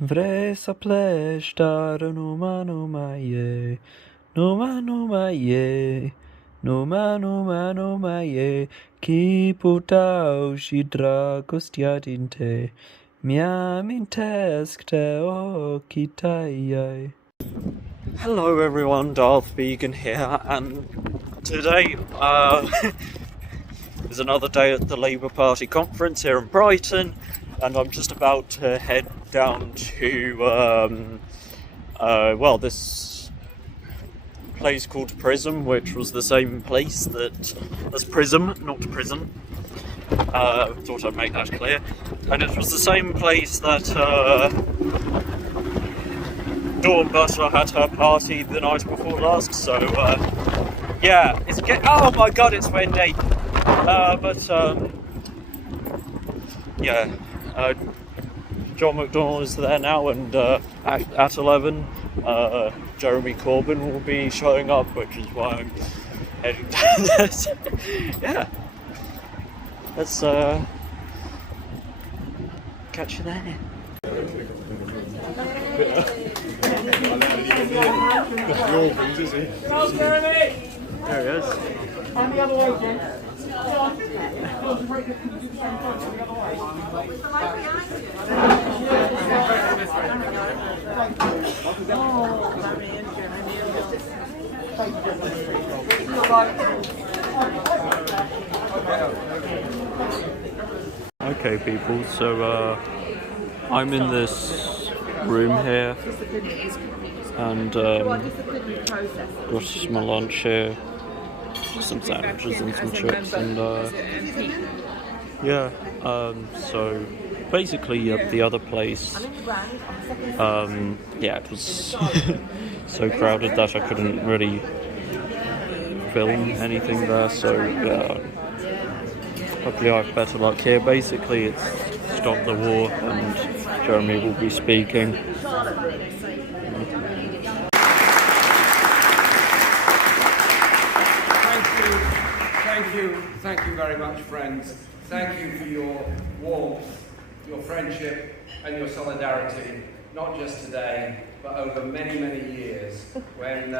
Vre sapleshtar numa ye, numa ye, numa ye, ki putau shidra kostiadinte, miaminteskte o kitaye. Hello everyone, Darth Vegan here, and today is another day at the Labour Party conference here in Brighton, and I'm just about to head down to this place called Prism, which was the same place as Prism, not Prison. Thought I'd make that clear. And it was the same place that Dawn Butler had her party the night before last, so yeah, oh my god, it's windy! John McDonnell is there now, and at 11, Jeremy Corbyn will be showing up, which is why I'm heading down there. So, yeah, let's catch you there. There he is. And the other way, Jen. Okay, people, so I'm in this room here, and got my lunch here, some sandwiches and some chips, and so basically the other place, it was so crowded that I couldn't really film anything there, so hopefully I have better luck here. Basically it's Stop the War, and Jeremy will be speaking. Thank you very much, friends. Thank you for your warmth, your friendship and your solidarity, not just today, but over many, many years, when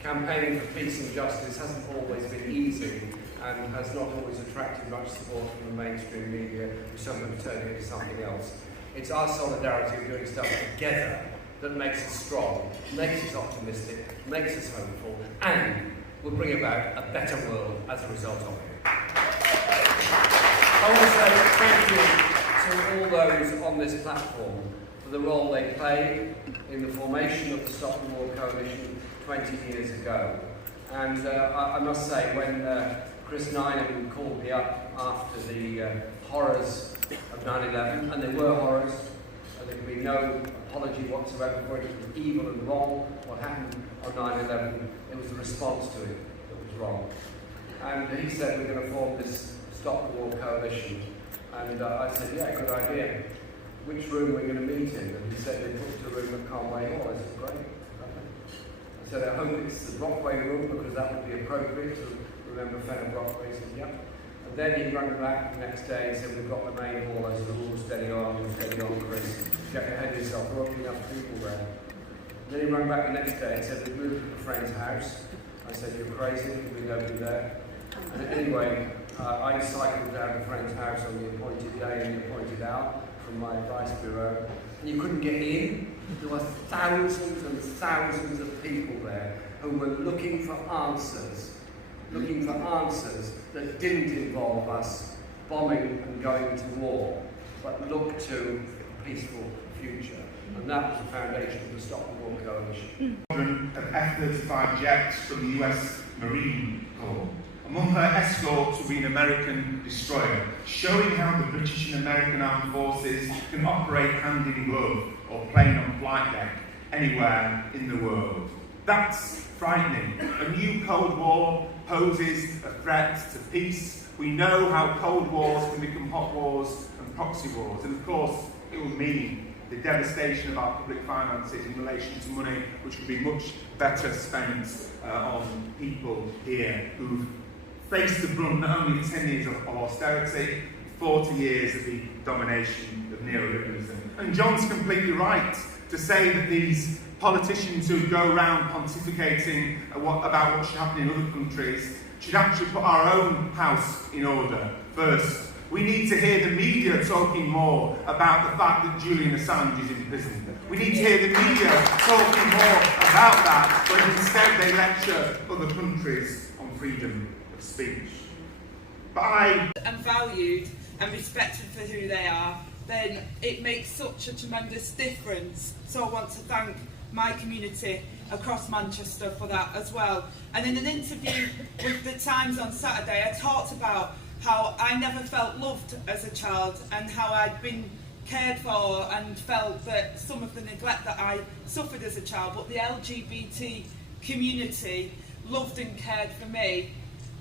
campaigning for peace and justice hasn't always been easy and has not always attracted much support from the mainstream media, who some have turned it into something else. It's our solidarity of doing stuff together that makes us strong, makes us optimistic, makes us hopeful, and will bring about a better world as a result of it. I want to say thank you to all those on this platform for the role they played in the formation of the Stop the War Coalition 20 years ago. And I must say, when Chris Ninan called me up after the horrors of 9/11, and there were horrors, and there can be no apology whatsoever for it, it was evil and wrong what happened on 9/11, it was the response to it that was wrong. And he said, we're going to form this Stop the War Coalition. And I said, yeah, good idea. Which room are we going to meet in? And he said, they put to a room at Conway Hall. I said, great. I said, I hope it's the Brockway room, because that would be appropriate to remember Fenner Brockway. He said, yep. And then he ran back the next day and said, we've got the main hall. I said, oh, steady on, Chris. Get ahead of yourself, there won't be enough people there. Then he ran back the next day and said, we've moved to a friend's house. I said, you're crazy, there'll be nobody there. And anyway, I cycled down to a friend's house on the appointed day and the appointed hour from my advice bureau. And you couldn't get in. There were thousands and thousands of people there who were looking for answers that didn't involve us bombing and going to war, but looked to a peaceful future. And that was the foundation of the Stop the War Coalition. Of F-35 jets from the US Marine Corps. Among her escorts will be an American destroyer, showing how the British and American armed forces can operate hand in glove or plane on flight deck anywhere in the world. That's frightening. A new Cold War poses a threat to peace. We know how Cold Wars can become hot wars and proxy wars, and of course it will mean the devastation of our public finances in relation to money which could be much better spent on people here who've faced the brunt not only 10 years of austerity, 40 years of the domination of neoliberalism And John's completely right to say that these politicians who go around pontificating about what should happen in other countries should actually put our own house in order first. We need to hear the media talking more about the fact that Julian Assange is in prison. We need to hear the media talking more about that, when instead they lecture other countries on freedom of speech. But and valued and respected for who they are, then it makes such a tremendous difference. So I want to thank my community across Manchester for that as well. And in an interview with The Times on Saturday, I talked about how I never felt loved as a child and how I'd been cared for and felt that some of the neglect that I suffered as a child, but the LGBT community loved and cared for me.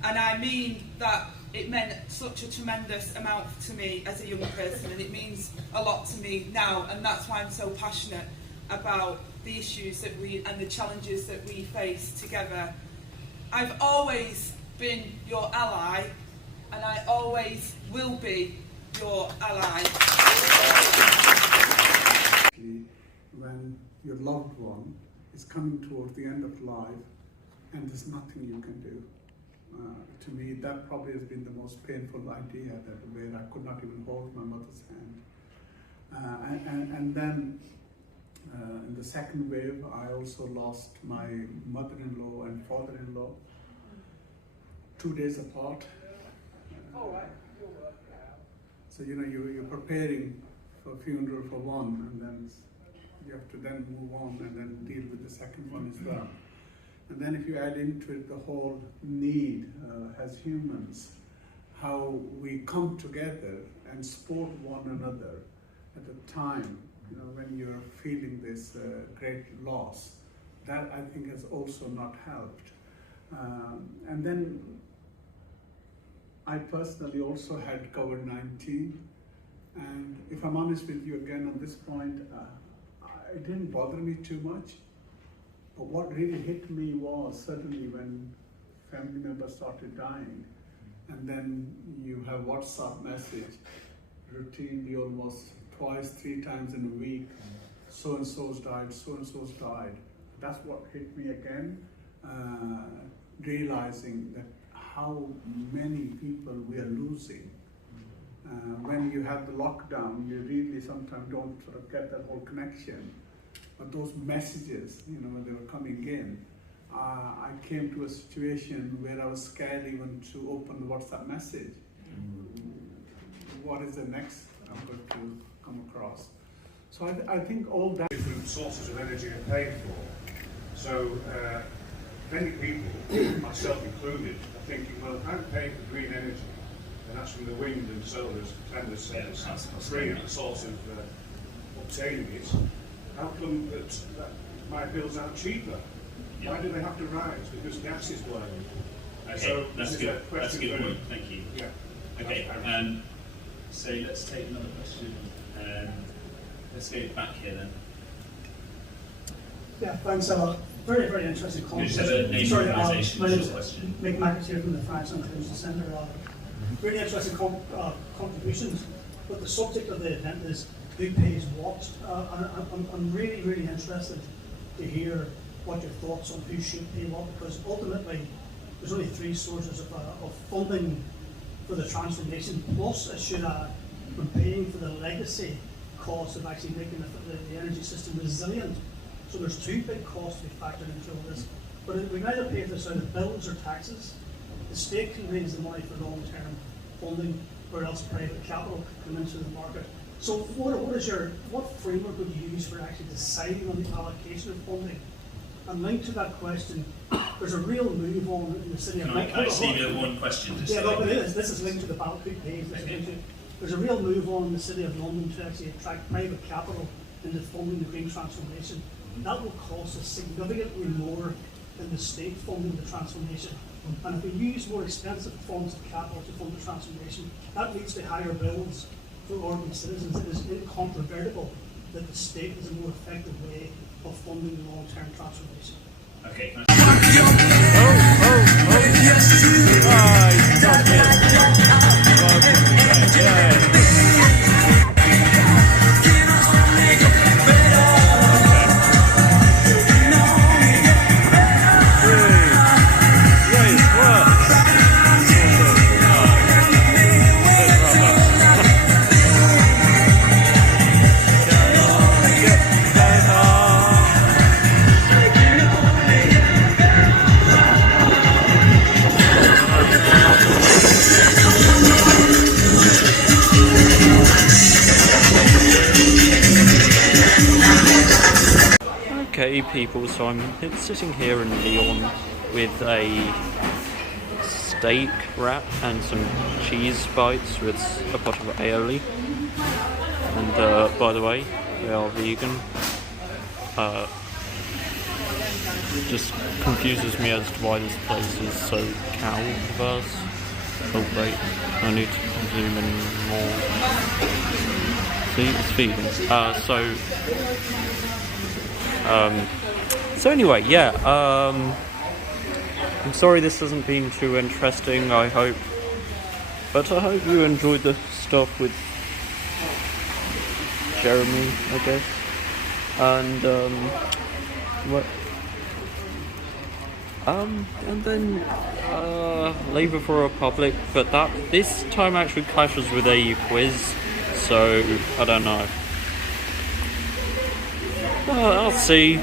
And I mean that it meant such a tremendous amount to me as a young person, and it means a lot to me now, and that's why I'm so passionate about the issues that and the challenges that we face together. I've always been your ally, and I always will be your ally. When your loved one is coming towards the end of life and there's nothing you can do. To me, that probably has been the most painful idea, that where I could not even hold my mother's hand. And then in the second wave, I also lost my mother-in-law and father-in-law 2 days apart. So you're preparing for a funeral for one, and then you have to then move on and then deal with the second one as well. And then if you add into it the whole need as humans, how we come together and support one another at a time, when you're feeling this great loss, that I think has also not helped. And then I personally also had COVID-19, and if I'm honest with you again on this point, it didn't bother me too much. But what really hit me was suddenly when family members started dying, and then you have WhatsApp message routinely almost twice, 3 times in a week, so-and-so's died, so-and-so's died. That's what hit me again, realizing that how many people we are losing. When you have the lockdown, you really sometimes don't sort of get that whole connection. But those messages, when they were coming in, I came to a situation where I was scared even to open the WhatsApp message. What is the next I'm going to come across? So I think all that... Different sources of energy are paid for. So many people, myself included, are thinking, well, if I'm paying for green energy, and that's from the wind and solar, as Tender says, free source of obtaining it, how come that my bills aren't cheaper? Yeah. Why do they have to rise? Because gas is blowing. Okay, so that's good. That's a good point. Thank you. Yeah. Okay. So let's take another question. Let's go back here then. Yeah, thanks a lot. Very, very interesting conversation. You just have a name organisation my name is question. Mick Mackett here from the France Inclusion Centre. Really interesting contributions, but the subject of the event is who pays what. I'm really, really interested to hear what your thoughts on who should pay what, because ultimately there's only 3 sources of funding for the transformation, plus it should when paying for the legacy cost of actually making the energy system resilient. So there's 2 big costs to be factored into all this. But we can either pay for this out of bills or taxes. The state can raise the money for long-term funding, or else private capital can come into the market. So what framework would you use for actually deciding on the allocation of funding? And linked to that question, there's a real move on in the city of London. Can I just leave you one question? Yeah, but this is linked to the ballot who pays. There's a real move on in the City of London to actually attract private capital into funding the green transformation. That will cost us significantly more than the state funding the transformation. And if we use more expensive forms of capital to fund the transformation, that leads to higher bills for ordinary citizens. It is incontrovertible that the state is a more effective way of funding the long-term transformation. Okay. Yeah. Okay, people, so I'm sitting here in Lyon with a steak wrap and some cheese bites with a pot of aioli. And by the way, they are vegan. Just confuses me as to why this place is so cow-averse. Oh wait, I need to zoom in more. See, it's vegan. So anyway, yeah, I'm sorry this hasn't been too interesting, I hope. But I hope you enjoyed the stuff with Jeremy, I guess. And, and then, Labour for Republic, but this time actually clashes with a quiz, so I don't know. I'll see.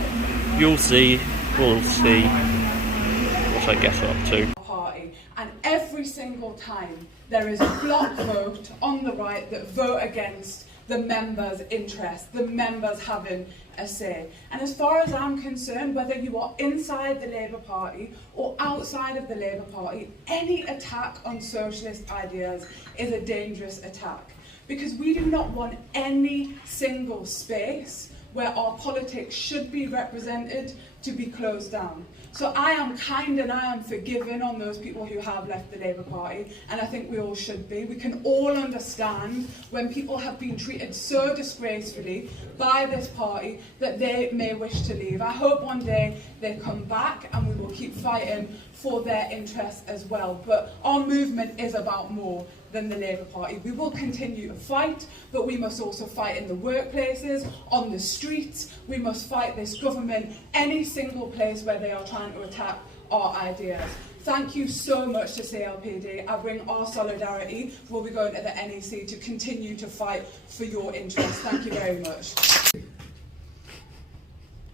You'll see. We'll see what I get up to. Party, and every single time there is a block vote on the right that vote against the members' interest, the members having a say. And as far as I'm concerned, whether you are inside the Labour Party or outside of the Labour Party, any attack on socialist ideas is a dangerous attack, because we do not want any single space where our politics should be represented to be closed down. So I am kind and I am forgiving on those people who have left the Labour Party, and I think we all should be. We can all understand when people have been treated so disgracefully by this party that they may wish to leave. I hope one day they come back and we will keep fighting for their interests as well. But our movement is about more than the Labour Party. We will continue to fight, but we must also fight in the workplaces, on the streets. We must fight this government any single place where they are trying to attack our ideas. Thank you so much to CLPD. I bring our solidarity. We'll be going to the NEC to continue to fight for your interests. Thank you very much.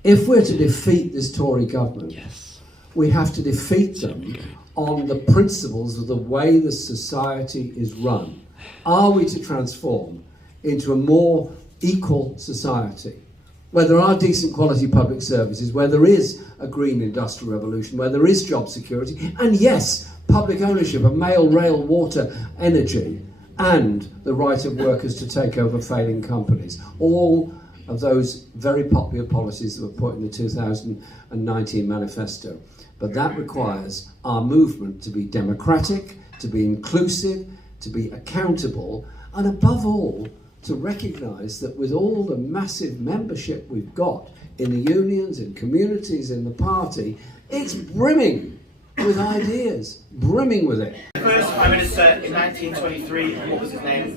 If we're to defeat this Tory government, Yes. we have to defeat them on the principles of the way the society is run. Are we to transform into a more equal society, where there are decent quality public services, where there is a green industrial revolution, where there is job security, and yes, public ownership of mail, rail, water, energy, and the right of workers to take over failing companies. All of those very popular policies that were put in the 2019 manifesto. But that requires our movement to be democratic, to be inclusive, to be accountable, and above all, to recognise that with all the massive membership we've got in the unions, in communities, in the party, it's brimming with ideas, brimming with it. The first Prime Minister in 1923, what was his name?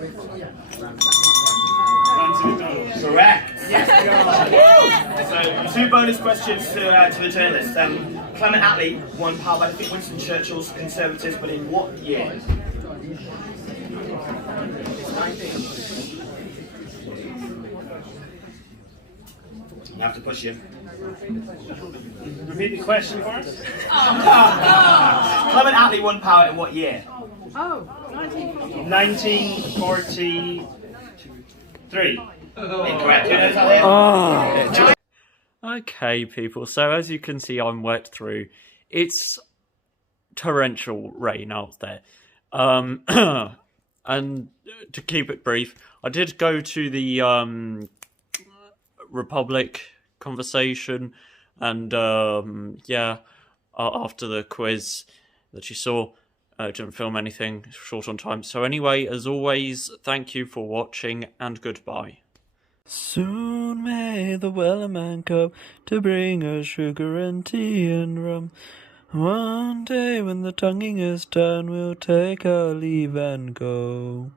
Correct. Yes. So, two bonus questions to the journalists. Clement Attlee won power by defeating Winston Churchill's Conservatives, but in what year? You have to push him. Repeat the question for us. Clement Attlee won power in what year? 1943. Incorrect. Who knows that? Okay, people, so as you can see, I'm wet through. It's torrential rain out there. And to keep it brief, I did go to the Republic conversation, and after the quiz that you saw, I didn't film anything, short on time. So anyway, as always, thank you for watching, and goodbye. Soon may the Wellerman come to bring us sugar and tea and rum. One day when the tonguing is done, we'll take our leave and go.